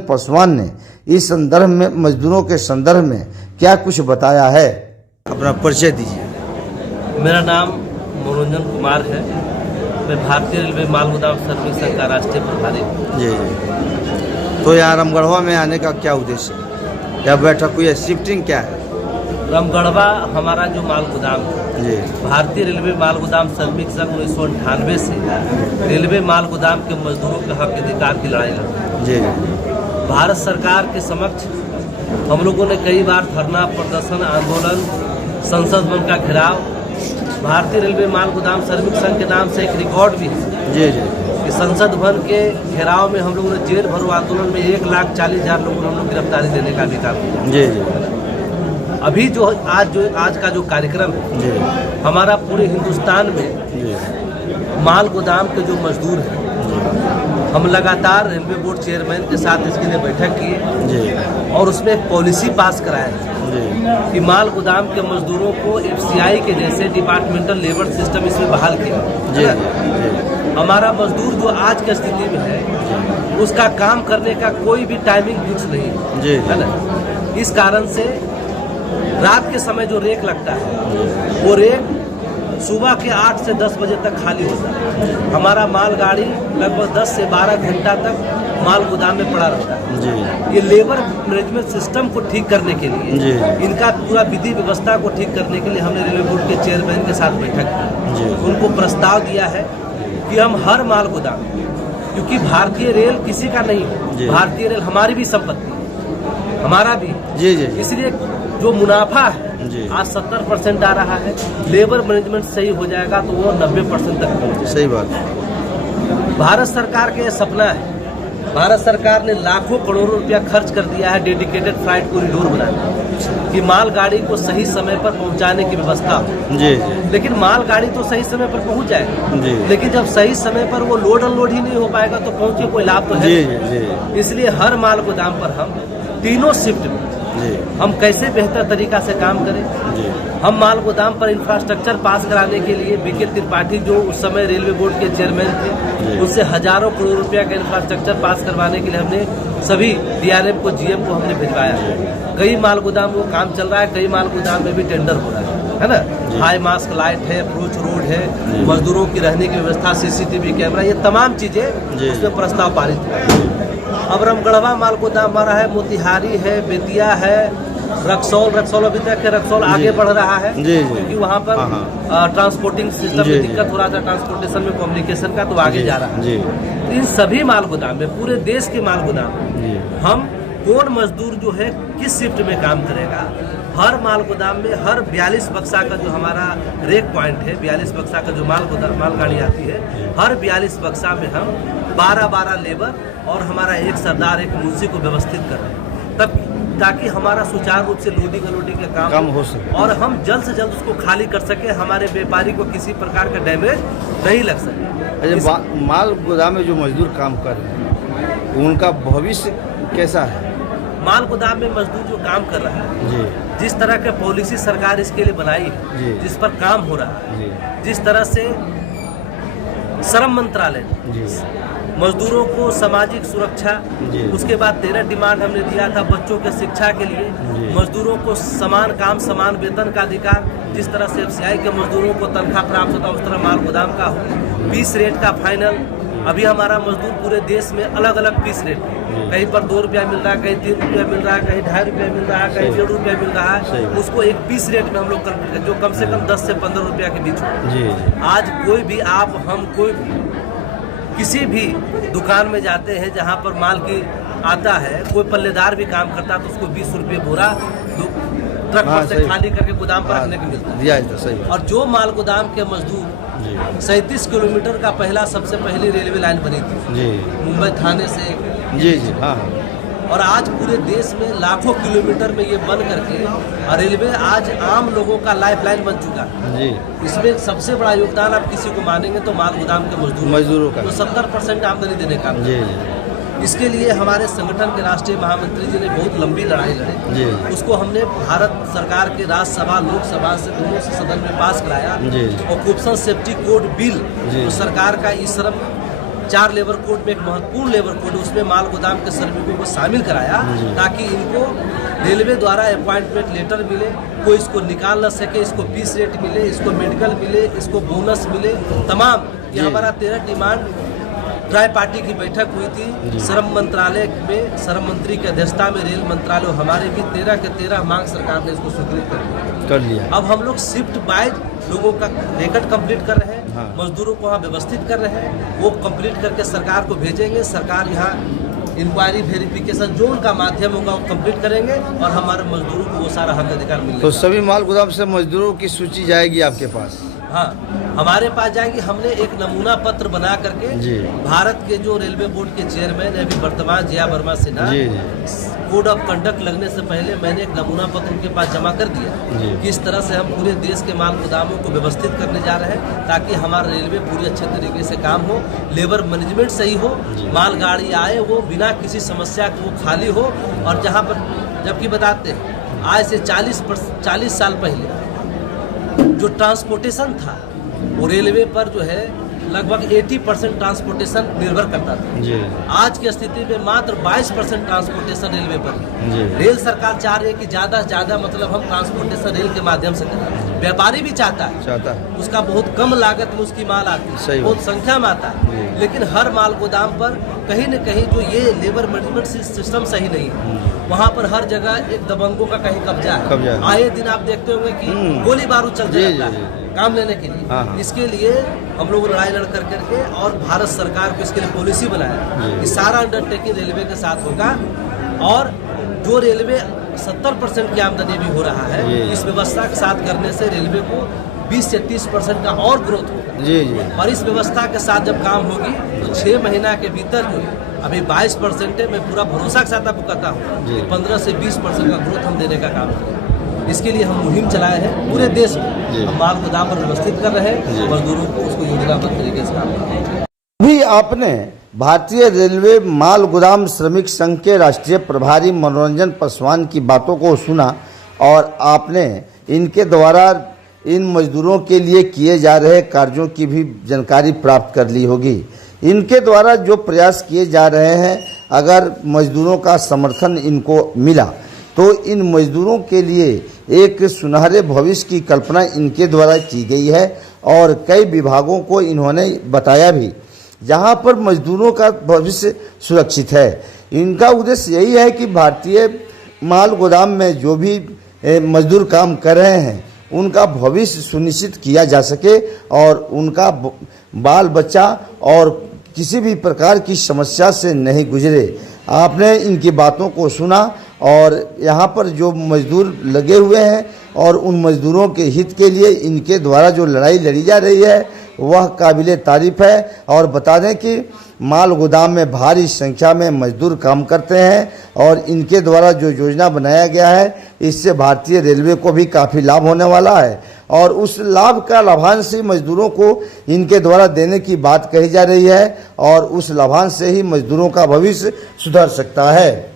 पासवान ने इस संदर्भ में मजदूरों के संदर्भ में क्या कुछ बताया है, अपना परिचय दीजिए। मेरा नाम मनोरंजन कुमार है। मैं भारतीय रेलवे माल गोदाम सर्विस संघ का राष्ट्रीय प्रभारी हूँ। जी। तो यहाँ रामगढ़वा में आने का क्या उद्देश्य है, या बैठक हुई है, शिफ्टिंग क्या है? रामगढ़वा हमारा जो माल गोदाम है, जी, भारतीय रेलवे माल गोदाम श्रमिक संघ 1998 से रेलवे माल गोदाम के मजदूरों के हक अधिकार की लड़ाई लड़ रहा है। जी, भारत सरकार के समक्ष हम लोगों ने कई बार धरना प्रदर्शन, आंदोलन, संसद भवन का घेराव, भारतीय रेलवे माल गोदाम श्रमिक संघ के नाम से एक रिकॉर्ड भी है। जी, जी, कि संसद भवन के घेराव में हम लोगों ने जेल भरो आंदोलन में 1,40,000 लोगों ने हम लोग गिरफ्तारी देने का भी काम किया। जी, जी, अभी आज का जो कार्यक्रम है, जी, हमारा पूरे हिंदुस्तान में जी, माल गोदाम के जो मजदूर हैं, हम लगातार रेलवे बोर्ड चेयरमैन के साथ इसके लिए बैठक किए जी, और उसमें एक पॉलिसी पास कराया जी, कि माल गोदाम के मजदूरों को FCI के जैसे डिपार्टमेंटल लेबर सिस्टम इसमें बहाल किया। जी, जी, हमारा मजदूर जो आज की स्थिति में है, उसका काम करने का कोई भी टाइमिंग फिक्स नहीं है, जी, है ना। इस कारण से रात के समय जो रेक लगता है, वो रेक सुबह के 8 से 10 बजे तक खाली होता है। हमारा माल गाड़ी लगभग 10 से 12 घंटा तक माल गोदाम में पड़ा रहता है। जी, ये लेबर मैनेजमेंट सिस्टम को ठीक करने के लिए, जी, इनका पूरा विधि व्यवस्था को ठीक करने के लिए हमने रेलवे बोर्ड के चेयरमैन के साथ बैठक की। जी, उनको प्रस्ताव दिया है कि हम हर माल गोदाम, क्योंकि भारतीय रेल किसी का नहीं है, भारतीय रेल हमारी भी संपत्ति है, हमारा भी, जी, जी, इसलिए जो मुनाफा है जी, आज 70% आ रहा है, लेबर मैनेजमेंट सही हो जाएगा तो वो 90% तक पहुँच जाएगा। सही बात है। भारत सरकार का ये सपना है। भारत सरकार ने लाखों करोड़ों रुपया खर्च कर दिया है डेडिकेटेड फ्लाइट कॉरिडोर बनाने कि माल गाड़ी को सही समय पर पहुंचाने की व्यवस्था हो। जी, जी, लेकिन माल गाड़ी तो सही समय पर पहुंच जाएगा, जी, लेकिन जब सही समय पर वो लोड अनलोड ही नहीं हो पाएगा तो पहुंचे कोई लाभ तो है जी, नहीं। जी, इसलिए हर माल गोदाम पर हम तीनों शिफ्ट में जी, हम कैसे बेहतर तरीका से काम करें। जी, हम माल गोदाम पर इंफ्रास्ट्रक्चर पास कराने के लिए BK त्रिपाठी जो उस समय रेलवे बोर्ड के चेयरमैन थे, उनसे हजारों करोड़ रुपया का इंफ्रास्ट्रक्चर पास करवाने के लिए हमने सभी DRM को, GM को हमने भिजवाया है। कई माल गोदाम वो काम चल रहा है, कई माल गोदाम में भी टेंडर हो रहा है ना। हाई मास्क लाइट है, अप्रोच रोड है, मजदूरों की रहने की व्यवस्था, CCTV कैमरा, ये तमाम चीजें उसमें प्रस्ताव पारित है। अब रामगढ़वा माल गोदाम हमारा है, मोतिहारी है, बेतिया है, रक्सौल अभी तक है, रक्सौल आगे बढ़ रहा है क्योंकि वहाँ पर ट्रांसपोर्टिंग सिस्टम में दिक्कत हो रहा था, ट्रांसपोर्टेशन में कम्युनिकेशन का, तो आगे जा रहा है। तो इन सभी माल गोदाम में, पूरे देश के माल गोदाम में हम कौन मजदूर जो है किस शिफ्ट में काम करेगा, हर माल गोदाम में हर 42 बक्सा का जो हमारा रेक पॉइंट है, 42 बक्सा का जो माल गाड़ी आती है, हर 42 बक्सा में हम 12-12 लेबर और हमारा एक सरदार, एक मुंशी को व्यवस्थित कर रहे हैं, तब ताकि हमारा सुचारू रूप से लोडिंग अनलोडिंग का काम हो सके और हम जल्द से जल्द उसको खाली कर सके, हमारे व्यापारी को किसी प्रकार का डैमेज नहीं लग सके। माल गोदाम में जो मजदूर काम कर रहे हैं, उनका भविष्य कैसा है? माल गोदाम में मजदूर जो काम कर रहा है, जी, जिस तरह के पॉलिसी सरकार इसके लिए बनाई है, जिस पर काम हो रहा है, जिस तरह से श्रम मंत्रालय मजदूरों को सामाजिक सुरक्षा, उसके बाद 13 डिमांड हमने दिया था बच्चों के शिक्षा के लिए, मजदूरों को समान काम समान वेतन का अधिकार, जिस तरह से FCI के मजदूरों को तनख्वाह प्राप्त होता है उस तरह माल गोदाम का हो। पीस रेट का फाइनल, अभी हमारा मजदूर पूरे देश में अलग अलग पीस रेट, कहीं पर 2 रुपया मिल रहा है, कहीं 3 रुपया मिल रहा है, कहीं 2.5 रुपया मिल रहा है, कहीं 1.5 रुपया मिल रहा है, उसको एक पीस रेट में हम लोग कर, जो कम से कम 10 से 15 रुपया के बीच हो। आज कोई भी आप, हम, कोई भी किसी भी दुकान में जाते हैं जहां पर माल की आता है, कोई पल्लेदार भी काम करता है तो उसको 20 रुपये बोरा ट्रक पर से खाली करके गोदाम पर रखने को मिलता है। और जो माल गोदाम के मजदूर 37 किलोमीटर का पहला सबसे पहली रेलवे लाइन बनी थी मुंबई थाने से, जी, हाँ, और आज पूरे देश में लाखों किलोमीटर में ये बन करके और रेलवे आज आम लोगों का लाइफलाइन बन चुका है। इसमें सबसे बड़ा योगदान आप किसी को मानेंगे तो माल गोदाम के मजदूरों का, तो 70% आमदनी देने का। इसके लिए हमारे संगठन के राष्ट्रीय महामंत्री जी ने बहुत लंबी लड़ाई लड़ी, उसको हमने भारत सरकार के राज्यसभा लोकसभा से दोनों से सदन में पास कराया और कुप्सन सेफ्टी कोड बिल जो सरकार का ई श्रम 4 लेबर कोड में एक महत्वपूर्ण लेबर कोड, उसमें माल गोदाम के श्रमिकों को शामिल कराया ताकि इनको रेलवे द्वारा अपॉइंटमेंट लेटर मिले, कोई इसको निकाल न सके, इसको पीस रेट मिले, इसको मेडिकल मिले, इसको बोनस मिले, तमाम ये हमारा 13 डिमांड ट्राई पार्टी की बैठक हुई थी श्रम मंत्रालय में, श्रम मंत्री की अध्यक्षता में रेल मंत्रालय, हमारे भी 13 के 13 मांग सरकार ने इसको स्वीकृत कर लिया। अब हम लोग शिफ्ट बाय लोगों का रिकॉर्ड कंप्लीट कर रहे हैं, मजदूरों को वहाँ व्यवस्थित कर रहे हैं, वो कंप्लीट करके सरकार को भेजेंगे, सरकार यहाँ इंक्वायरी वेरिफिकेशन जो उनका माध्यम होगा वो कंप्लीट करेंगे और हमारे मजदूरों को वो सारा हक अधिकार मिलेगा। तो सभी माल गोदाम से मजदूरों की सूची जाएगी आपके पास? हाँ, हमारे पास जाएगी। हमने एक नमूना पत्र बना करके भारत के जो रेलवे बोर्ड के चेयरमैन है अभी वर्तमान Jaya Verma Sinha, code of conduct लगने से पहले मैंने एक नमूना पत्र उनके पास जमा कर दिया कि इस तरह से हम पूरे देश के माल गोदामों को व्यवस्थित करने जा रहे हैं ताकि हमारा रेलवे पूरी अच्छे तरीके से काम हो, लेबर मैनेजमेंट सही हो, मालगाड़ी आए वो बिना किसी समस्या के वो खाली हो। और जहाँ पर जबकि बताते हैं आज से 40 साल पहले जो ट्रांसपोर्टेशन था वो रेलवे पर जो है लगभग 80% ट्रांसपोर्टेशन निर्भर करता था। आज की स्थिति में मात्र 22% ट्रांसपोर्टेशन रेलवे पर। रेल सरकार चाह रही है कि ज्यादा से ज्यादा मतलब हम ट्रांसपोर्टेशन रेल के माध्यम से करें। व्यापारी भी चाहता है उसका बहुत कम लागत में उसकी माल आती है, बहुत संख्या में आता है, लेकिन हर माल गोदाम पर कहीं न कहीं जो ये लेबर मैनेजमेंट सिस्टम सही नहीं है, वहाँ पर हर जगह एक दबंगों का कहीं कब्जा है। आए दिन आप देखते होंगे कि गोली बारूद चलते रहता है काम लेने के लिए। इसके लिए हम लोग लड़ाई लड़ करके और भारत सरकार को इसके लिए पॉलिसी बनाया कि सारा अंडरटेकिंग रेलवे के साथ होगा और जो रेलवे 70% की आमदनी भी हो रहा है, इस व्यवस्था के साथ करने से रेलवे को 20 से 30% का और ग्रोथ होगा। और इस व्यवस्था के साथ जब काम होगी तो 6 महीना के भीतर जो अभी 22% है, मैं पूरा भरोसा के साथ आपको कहता हूँ 15 से 20% का ग्रोथ हम देने का काम करेंगे। इसके लिए हम मुहिम चलाए हैं पूरे देश में, हम माल गोदाम पर व्यवस्थित कर रहे हैं, मजदूरों को उसको योजनाबद्ध तरीके से काम कर रहे हैं। भी आपने भारतीय रेलवे माल गोदाम श्रमिक संघ के राष्ट्रीय प्रभारी मनोरंजन पासवान की बातों को सुना और आपने इनके द्वारा इन मजदूरों के लिए किए जा रहे कार्यों की भी जानकारी प्राप्त कर ली होगी। इनके द्वारा जो प्रयास किए जा रहे हैं, अगर मजदूरों का समर्थन इनको मिला तो इन मजदूरों के लिए एक सुनहरे भविष्य की कल्पना इनके द्वारा की गई है और कई विभागों को इन्होंने बताया भी, जहां पर मजदूरों का भविष्य सुरक्षित है। इनका उद्देश्य यही है कि भारतीय माल गोदाम में जो भी मजदूर काम कर रहे हैं उनका भविष्य सुनिश्चित किया जा सके और उनका बाल बच्चा और किसी भी प्रकार की समस्या से नहीं गुजरे। आपने इनकी बातों को सुना और यहाँ पर जो मजदूर लगे हुए हैं और उन मजदूरों के हित के लिए इनके द्वारा जो लड़ाई लड़ी जा रही है वह काबिले तारीफ है। और बता दें कि माल गोदाम में भारी संख्या में मजदूर काम करते हैं और इनके द्वारा जो योजना बनाया गया है इससे भारतीय रेलवे को भी काफ़ी लाभ होने वाला है और उस लाभ का लाभांश ही मजदूरों को इनके द्वारा देने की बात कही जा रही है और उस लाभांश से ही मजदूरों का भविष्य सुधर सकता है।